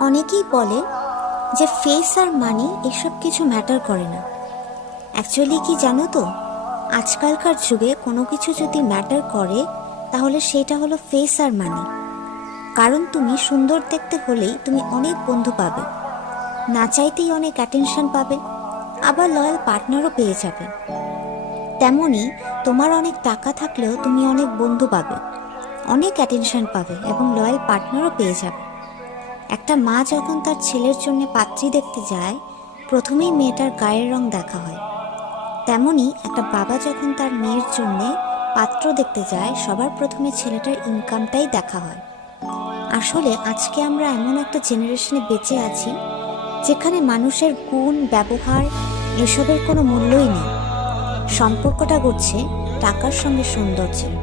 অনেকেই বলে যে ফেস আর মানি এসব কিছু ম্যাটার করে না। অ্যাকচুয়ালি কি জানো তো, আজকালকার যুগে কোনো কিছু যদি ম্যাটার করে তাহলে সেটা হলো ফেস আর মানি। কারণ তুমি সুন্দর দেখতে হলেই তুমি অনেক বন্ধু পাবে, না চাইতেই অনেক অ্যাটেনশন পাবে, আবার লয়াল পার্টনারও পেয়ে যাবে। তেমনি তোমার অনেক টাকা থাকলেও তুমি অনেক বন্ধু পাবে, অনেক অ্যাটেনশন পাবে এবং লয়াল পার্টনারও পেয়ে যাবে। একটা মা যখন তার ছেলের জন্য পাত্রী দেখতে যায়, প্রথমেই মেয়েটার গায়ের রং দেখা হয়। তেমনি একটা বাবা যখন তার মেয়ের জন্য পাত্র দেখতে যায়, সবার প্রথমে ছেলেটার ইনকামটাই দেখা হয়। আসলে আজকে আমরা এমন একটা জেনারেশনে বেঁচে আছি যেখানে মানুষের গুণ, ব্যবহার এসবের কোনো মূল্যই নেই। সম্পর্কটা গড়ছে টাকার সঙ্গে সৌন্দর্যের।